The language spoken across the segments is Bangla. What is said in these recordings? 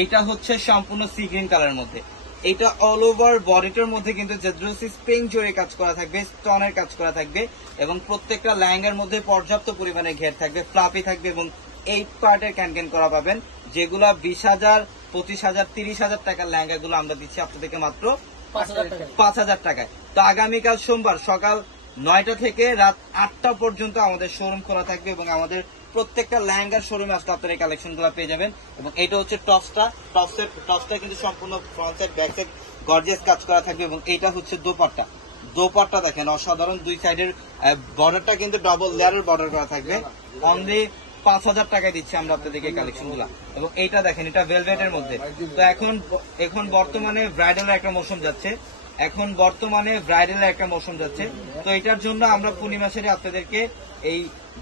এইটা হচ্ছে সম্পূর্ণ সি গ্রিন কালারের মধ্যে। এটা অল ওভার বডিটার মধ্যে কিন্তু জেদ্রোসি স্প্রিং জোরে কাজ করা থাকবে স্টনের কাজ করা থাকবে এবং প্রত্যেকটা ল্যাঙ্গার মধ্যে পর্যাপ্ত পরিমাণে ঘের থাকবে ফ্লাপি থাকবে এবং এইট পার্টের ক্যান ক্যান করা পাবেন যেগুলা বিশ হাজার পঁচিশ হাজার তিরিশ হাজার টাকার ল্যাঙ্গাগুলো আমরা দিচ্ছি আপনাদেরকে মাত্র পাঁচ হাজার টাকায়। তো আগামীকাল সোমবার সকাল নয়টা থেকে রাত আটটা পর্যন্ত আমাদের শোরুম খোলা থাকবে এবং আমাদের প্রত্যেকটা লেহেঙ্গার শোরুমে আসলে আপনারা এই কালেকশনগুলো পেয়ে যাবেন এবং এটা হচ্ছে টপসটা টপসের টপসটা কিন্তু সম্পূর্ণ front side back side gorgeous কাজ করা থাকবে এবং এটা হচ্ছে দোপাট্টা। দোপাট্টা দেখেন, অসাধারণ দুই সাইডের বর্ডারটা কিন্তু ডবল লেয়ারের বর্ডার করা থাকবে। অনলি পাঁচ হাজার টাকায় দিচ্ছি আমরা আপনাদেরকে কালেকশনগুলা এবং এইটা দেখেন, এটা ভেলভেটের মধ্যে। তো এখন এখন বর্তমানে ব্রাইডালের একটা মৌসুম যাচ্ছে। এখন বর্তমানে ব্রাইডালের একটা মৌসুম যাচ্ছে। তো এটার জন্য আমরা পূর্ণিমা সেরে আপনাদেরকে এই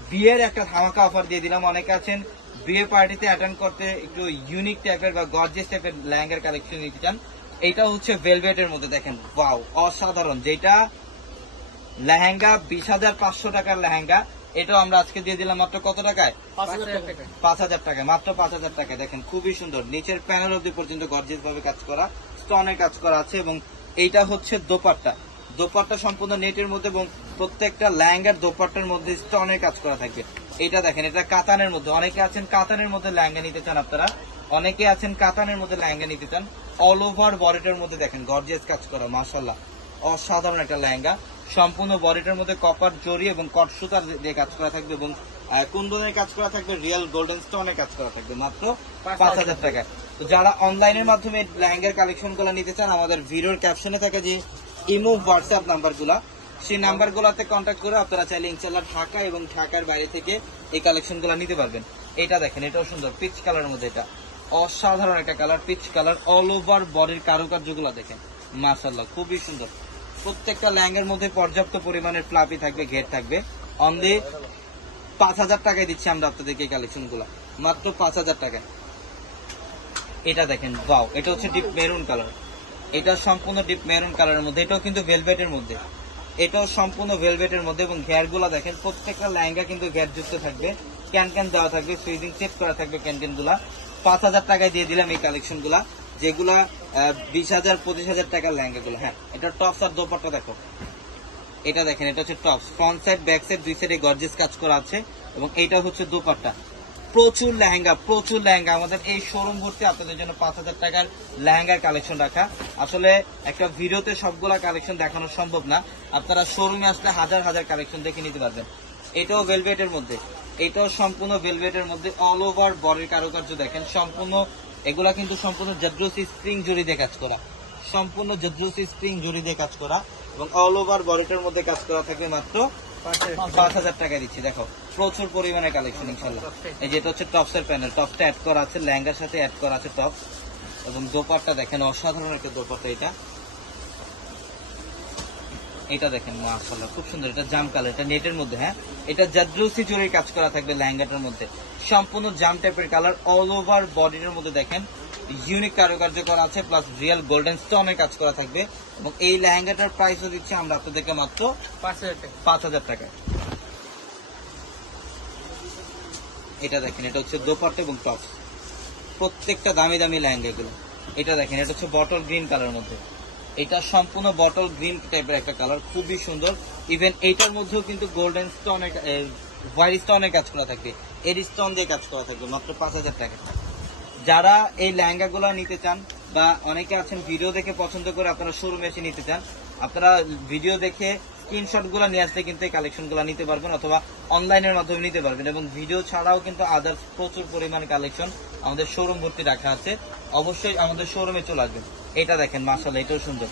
বিয়ের একটা ধামাকা অফার দিয়ে দিলাম। অনেকে আছেন বিয়ে পার্টিতে অ্যাটেন্ড করতে একটু ইউনিক টাইপের বা গর্জেস টাইপের লেহেঙ্গার কালেকশন নিতে চান। এটা হচ্ছে ভেলভেটের মধ্যে দেখেন। ওয়াও অসাধারণ। যেটা লেহেঙ্গা বিশ হাজার পাঁচশো টাকার লেহেঙ্গা। এটাও আমরা আজকে দিয়ে দিলাম মাত্র কত টাকায়? পাঁচ হাজার টাকা। পাঁচ হাজার টাকা মাত্র পাঁচ হাজার টাকা দেখেন খুবই সুন্দর। নিচের প্যানেল অব্দি পর্যন্ত গর্জিয়াস ভাবে কাজ করা স্টোনের কাজ করা আছে এবং এইটা হচ্ছে দোপাট্টা। দোপাট্টা সম্পূর্ণ নেটের মধ্যে এবং প্রত্যেকটা ল্যাঙ্গার দোপাট্টার মধ্যে স্টোনের কাজ করা থাকে এটা দেখেন, এটা কাতানের মধ্যে। অনেকে আছেন কাতানের মধ্যে ল্যাঙ্গা নিতে চান আপনারা। অনেকে আছেন কাতানের মধ্যে ল্যাঙ্গা নিতে চান। অল ওভার বডিটার মধ্যে দেখেন গর্জিয়াস কাজ করা মাসাল্লাহ অসাধারণ একটা লেহেঙ্গা সম্পূর্ণ বডিটার মধ্যে কপার জরি এবং কট সুতা দিয়ে কাজ করা থাকবে এবং কুন্দনের কাজ করা থাকবে রিয়েল গোল্ডেন স্টোনের কাজ করা থাকবে মাত্র পাঁচ হাজার টাকা। তো যারা অনলাইনের মাধ্যমে লেহেঙ্গার কালেকশনগুলো নিতে চান আমাদের ভিডিওর ক্যাপশনে থাকে যে ইমো হোয়াটসঅ্যাপ নাম্বারগুলা সেই নাম্বার গুলাতে কন্ট্যাক্ট করে আপনারা চাইলে ইনশাল্লাহ ঢাকা এবং ঢাকার বাইরে থেকে এই কালেকশনগুলো নিতে পারবেন। এটা দেখেন এটাও সুন্দর পিচ কালারের মধ্যে এটা। অসাধারণ একটা colour peach colour all over বডির কারুকার্যগুলো দেখেন। মাশাল্লাহ খুবই সুন্দর। প্রত্যেকটা ল্যাঙ্গের মধ্যে পর্যাপ্ত পরিমাণের ফ্লাপি থাকবে, ঘের থাকবে। অনলি পাঁচ হাজার টাকায় দিচ্ছি আমরা আপনাদেরকে এই কালেকশনগুলা মাত্র পাঁচ হাজার টাকায়। এটা দেখেন বাও এটা হচ্ছে ডিপ মেরুন কালার এটা সম্পূর্ণ ডিপ মেরুন কালারের মধ্যে, এটাও কিন্তু ভেলভেটের মধ্যে। এটাও সম্পূর্ণ ভেলভেটের মধ্যে এবং ঘেরগুলো দেখেন, প্রত্যেকটা লেহেঙ্গা কিন্তু ঘের যুক্ত থাকবে। ক্যান ক্যান দেওয়া থাকবে সুইজিং সেট করা থাকবে ক্যানগুলা। পাঁচ হাজার টাকায় দিয়ে দিলাম এই কালেকশনগুলা যেগুলা বিশ হাজার, পঁচিশ হাজার টাকার লেহেঙ্গা গুলো। হ্যাঁ এটা টপস আর দোপাট্টা দেখো। এটা দেখেন, এটা হচ্ছে tops front side back side দুই সাইডে গর্জেস কাজ করা আছে এবং এইটা হচ্ছে দোপাট্টা। প্রচুর লেহেঙ্গা প্রচুর লেহেঙ্গা। আমাদের এই শোরুম ভর্তি আপনাদের জন্য পাঁচ হাজার টাকার লেহেঙ্গার কালেকশন রাখা। আসলে একটা ভিডিওতে সবগুলা কালেকশন দেখানো সম্ভব না। আপনারা শোরুমে আসলে হাজার হাজার কালেকশন দেখে নিতে পারবেন। এটাও ভেলভেটের মধ্যে। এটাও সম্পূর্ণ ভেলভেটের মধ্যে অল ওভার বডির কারুকার্য দেখেন। সম্পূর্ণ এগুলা কিন্তু সম্পূর্ণ জদ্রসি স্প্রিং জড়ি দিয়ে কাজ করা। সম্পূর্ণ জদ্রসি স্প্রিং জড়ি দিয়ে কাজ করা এবং অল ওভার বডিটার মধ্যে কাজ করা থাকবে মাত্র পাঁচ হাজার টাকা। দিচ্ছি দেখো। প্রচুর পরিমাণে কালেকশন ইনশাল্লাহ। এই যেটা হচ্ছে টপসের প্যানেল টপসটা অ্যাড করা আছে ল্যাঙ্গার সাথে অ্যাড করা আছে টপ এবং দোপারটা দেখেন অসাধারণ একটা দোপারটা এটা। এটা দেখেন মাশাআল্লাহ খুব সুন্দর এটা জাম কালার এটা নেটের মধ্যে হ্যাঁ? এটা জাদ্রুসি জরির কাজ করা থাকবে লেহেঙ্গাটার মধ্যে। সম্পূর্ণ জাম টাইপের কালার অল ওভার বডির মধ্যে দেখেন ইউনিক কারুকার্য করা আছে প্লাস রিয়েল গোল্ডেন স্টোনের কাজ করা থাকবে। এবং এই লেহেঙ্গাটার প্রাইসও দিচ্ছি আমরা আপনাদেরকে মাত্র পাঁচ হাজার টাকা। পাঁচ হাজার টাকায় এটা দেখেন এটা হচ্ছে দোপাট্টা এবং টপ প্রত্যেকটা দামি দামি লেহেঙ্গা এগুলো এটা দেখেন এটা হচ্ছে বটল গ্রিন কালার মধ্যে। এটা সম্পূর্ণ বটল গ্রিন টাইপের একটা কালার খুবই সুন্দর। ইভেন এইটার মধ্যেও কিন্তু গোল্ডেন স্টোনের হোয়াইট স্টোনের কাজ করা থাকবে এর স্টোন দিয়ে কাজ করা থাকবে, মাত্র পাঁচ হাজার টাকা। যারা এই লেহেঙ্গাগুলো নিতে চান বা অনেকে আছেন ভিডিও দেখে পছন্দ করে আপনারা শোরুমে এসে নিতে চান, আপনারা ভিডিও দেখে স্ক্রিনশটগুলো নিয়ে আসতে কিন্তু এই কালেকশনগুলো নিতে পারবেন অথবা অনলাইনের মাধ্যমে নিতে পারবেন এবং ভিডিও ছাড়াও কিন্তু আদার্স প্রচুর পরিমাণে কালেকশন আমাদের শোরুম ভর্তি রাখা আছে। অবশ্যই আমাদের শোরুমে চলে আসবেন। এটা দেখেন মাসাল এটাও সুন্দর।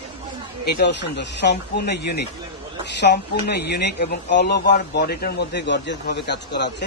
এটাও সুন্দর, সম্পূর্ণ ইউনিক সম্পূর্ণ ইউনিক এবং অল ওভার বডিটার মধ্যে গর্জেস ভাবে কাজ করা আছে।